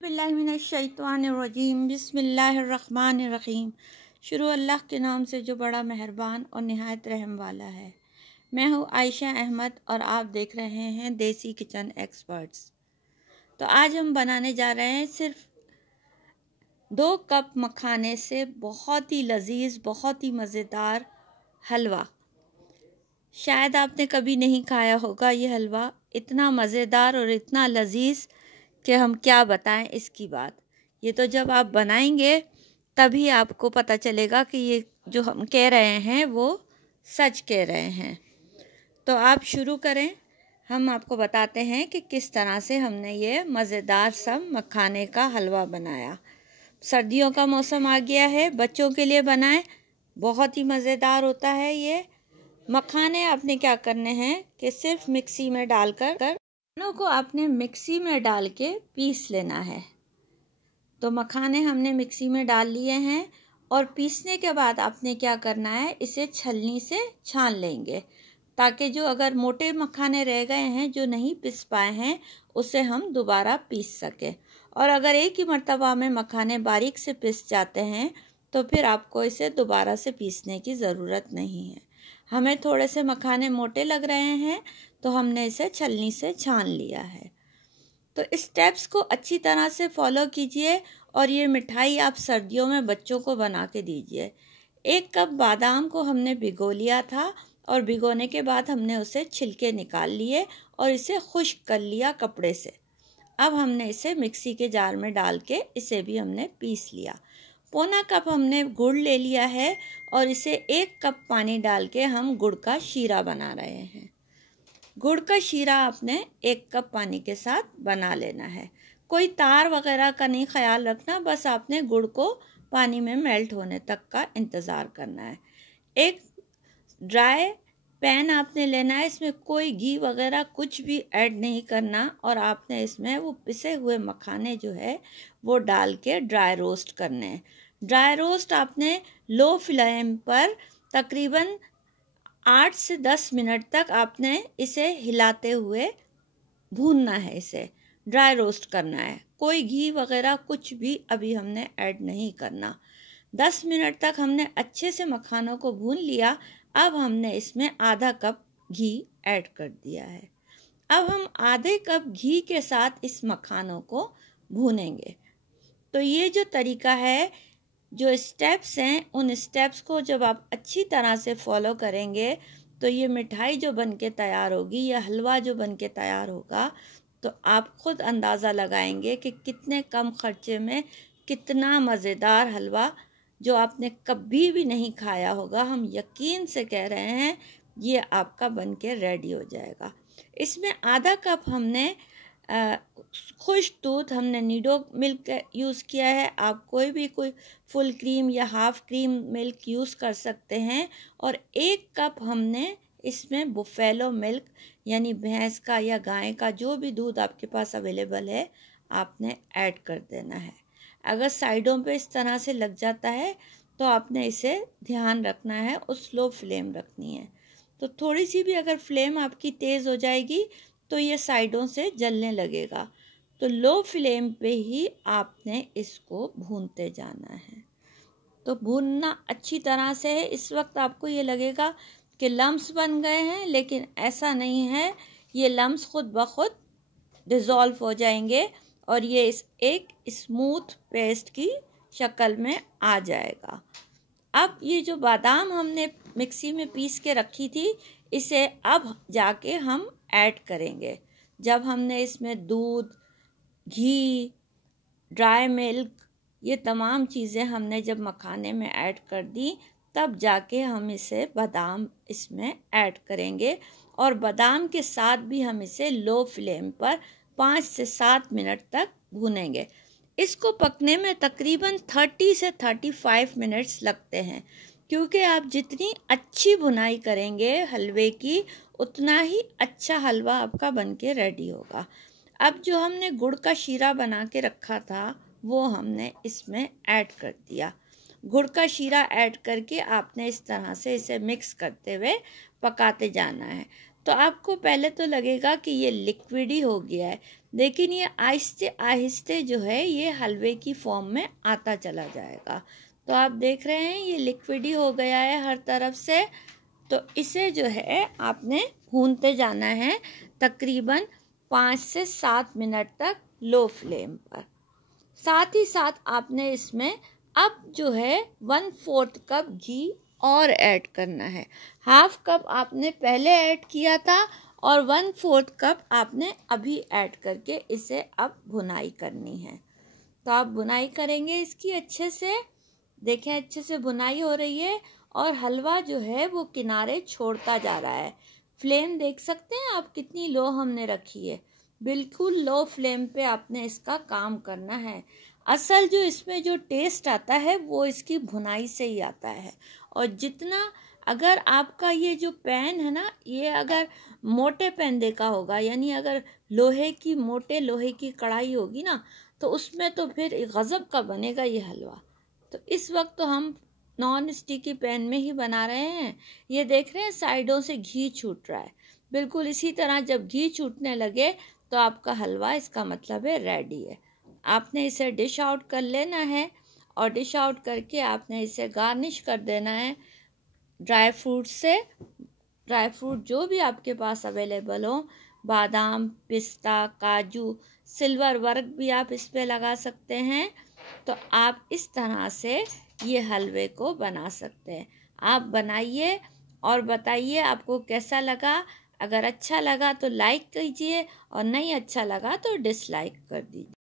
बिस्मिल्लाहिर्रहमानिर्रहीम बिस्मिल्लाहिर्रहमानिर्रहीम। शुरू अल्लाह के नाम से जो बड़ा मेहरबान और निहायत रहम वाला है। मैं हूँ आयशा अहमद और आप देख रहे हैं देसी किचन एक्सपर्ट्स। तो आज हम बनाने जा रहे हैं सिर्फ 2 कप मखाने से बहुत ही लजीज, बहुत ही मज़ेदार हलवा। शायद आपने कभी नहीं खाया होगा ये हलवा, इतना मज़ेदार और इतना लजीज कि हम क्या बताएं इसकी बात। ये तो जब आप बनाएंगे तभी आपको पता चलेगा कि ये जो हम कह रहे हैं वो सच कह रहे हैं। तो आप शुरू करें, हम आपको बताते हैं कि किस तरह से हमने ये मज़ेदार सब मखाने का हलवा बनाया। सर्दियों का मौसम आ गया है, बच्चों के लिए बनाएं, बहुत ही मज़ेदार होता है ये। मखाने आपने क्या करने हैं कि सिर्फ मिक्सी में डालकर मखानों को आपने मिक्सी में डाल के पीस लेना है। तो मखाने हमने मिक्सी में डाल लिए हैं और पीसने के बाद आपने क्या करना है, इसे छलनी से छान लेंगे ताकि जो अगर मोटे मखाने रह गए हैं जो नहीं पिस पाए हैं उसे हम दोबारा पीस सकें। और अगर एक ही मर्तबा में मखाने बारीक से पिस जाते हैं तो फिर आपको इसे दोबारा से पीसने की ज़रूरत नहीं है। हमें थोड़े से मखाने मोटे लग रहे हैं तो हमने इसे छलनी से छान लिया है। तो इस स्टेप्स को अच्छी तरह से फॉलो कीजिए और ये मिठाई आप सर्दियों में बच्चों को बना के दीजिए। 1 कप बादाम को हमने भिगो लिया था और भिगोने के बाद हमने उसे छिलके निकाल लिए और इसे खुश्क कर लिया कपड़े से। अब हमने इसे मिक्सी के जार में डाल के इसे भी हमने पीस लिया। पौना कप हमने गुड़ ले लिया है और इसे 1 कप पानी डाल के हम गुड़ का शीरा बना रहे हैं। गुड़ का शीरा आपने 1 कप पानी के साथ बना लेना है। कोई तार वगैरह का नहीं ख्याल रखना, बस आपने गुड़ को पानी में मेल्ट होने तक का इंतज़ार करना है। एक ड्राई पैन आपने लेना है, इसमें कोई घी वगैरह कुछ भी ऐड नहीं करना और आपने इसमें वो पिसे हुए मखाने जो है वो डाल के ड्राई रोस्ट करने हैं। ड्राई रोस्ट आपने लो फ्लेम पर तकरीबन 8 से 10 मिनट तक आपने इसे हिलाते हुए भूनना है, इसे ड्राई रोस्ट करना है। कोई घी वगैरह कुछ भी अभी हमने ऐड नहीं करना। 10 मिनट तक हमने अच्छे से मखानों को भून लिया। अब हमने इसमें आधा कप घी ऐड कर दिया है। अब हम आधे कप घी के साथ इस मखानों को भूनेंगे। तो ये जो तरीका है, जो स्टेप्स हैं, उन स्टेप्स को जब आप अच्छी तरह से फॉलो करेंगे तो ये मिठाई जो बन के तैयार होगी, यह हलवा जो बन के तैयार होगा, तो आप खुद अंदाज़ा लगाएंगे कि कितने कम खर्चे में कितना मज़ेदार हलवा जो आपने कभी भी नहीं खाया होगा, हम यकीन से कह रहे हैं ये आपका बन के रेडी हो जाएगा। इसमें आधा कप हमने खुश्क दूध, हमने नीडो मिल्क यूज़ किया है। आप कोई फुल क्रीम या हाफ़ क्रीम मिल्क यूज़ कर सकते हैं। और 1 कप हमने इसमें बुफ़ेलो मिल्क यानी भैंस का या गाय का जो भी दूध आपके पास अवेलेबल है आपने ऐड कर देना है। अगर साइडों पे इस तरह से लग जाता है तो आपने इसे ध्यान रखना है और स्लो फ्लेम रखनी है। तो थोड़ी सी भी अगर फ्लेम आपकी तेज़ हो जाएगी तो ये साइडों से जलने लगेगा। तो लो फ्लेम पे ही आपने इसको भूनते जाना है। तो भूनना अच्छी तरह से है। इस वक्त आपको ये लगेगा कि लम्स बन गए हैं, लेकिन ऐसा नहीं है। ये लम्स खुद ब खुद डिज़ोल्व हो जाएंगे और ये एक स्मूथ पेस्ट की शक्ल में आ जाएगा। अब ये जो बादाम हमने मिक्सी में पीस के रखी थी, इसे अब जाके हम ऐड करेंगे। जब हमने इसमें दूध, घी, ड्राई मिल्क, ये तमाम चीज़ें हमने जब मखाने में ऐड कर दी, तब जाके हम इसे बादाम इसमें ऐड करेंगे और बादाम के साथ भी हम इसे लो फ्लेम पर 5 से 7 मिनट तक भूनेंगे। इसको पकने में तकरीबन 30 से 35 मिनट्स लगते हैं, क्योंकि आप जितनी अच्छी भुनाई करेंगे हलवे की, उतना ही अच्छा हलवा आपका बनके रेडी होगा। अब जो हमने गुड़ का शीरा बना के रखा था वो हमने इसमें ऐड कर दिया। गुड़ का शीरा ऐड करके आपने इस तरह से इसे मिक्स करते हुए पकाते जाना है। तो आपको पहले तो लगेगा कि ये लिक्विड ही हो गया है, लेकिन ये आहिस्ते आहिस्ते जो है ये हलवे की फॉर्म में आता चला जाएगा। तो आप देख रहे हैं ये लिक्विड ही हो गया है हर तरफ से। तो इसे जो है आपने भूनते जाना है तकरीबन 5 से 7 मिनट तक लो फ्लेम पर। साथ ही साथ आपने इसमें अब जो है 1/4 कप घी और ऐड करना है। हाफ कप आपने पहले ऐड किया था और 1/4 कप आपने अभी ऐड करके इसे अब भुनाई करनी है। तो आप भुनाई करेंगे इसकी अच्छे से। देखें अच्छे से भुनाई हो रही है और हलवा जो है वो किनारे छोड़ता जा रहा है। फ्लेम देख सकते हैं आप कितनी लो हमने रखी है। बिल्कुल लो फ्लेम पे आपने इसका काम करना है। असल जो इसमें जो टेस्ट आता है वो इसकी भुनाई से ही आता है। और जितना अगर आपका ये जो पैन है ना, ये अगर मोटे पैन देखा होगा, यानी अगर मोटे लोहे की कढ़ाई होगी ना, तो उसमें तो फिर गजब का बनेगा ये हलवा। तो इस वक्त तो हम नॉन स्टिकी पैन में ही बना रहे हैं। ये देख रहे हैं साइडों से घी छूट रहा है। बिल्कुल इसी तरह जब घी छूटने लगे तो आपका हलवा, इसका मतलब है, रेडी है। आपने इसे डिश आउट कर लेना है और डिश आउट करके आपने इसे गार्निश कर देना है ड्राई फ्रूट से। ड्राई फ्रूट जो भी आपके पास अवेलेबल हो, बादाम, पिस्ता, काजू, सिल्वर वर्क भी आप इस पे लगा सकते हैं। तो आप इस तरह से ये हलवे को बना सकते हैं। आप बनाइए और बताइए आपको कैसा लगा। अगर अच्छा लगा तो लाइक कीजिए और नहीं अच्छा लगा तो डिसलाइक कर दीजिए।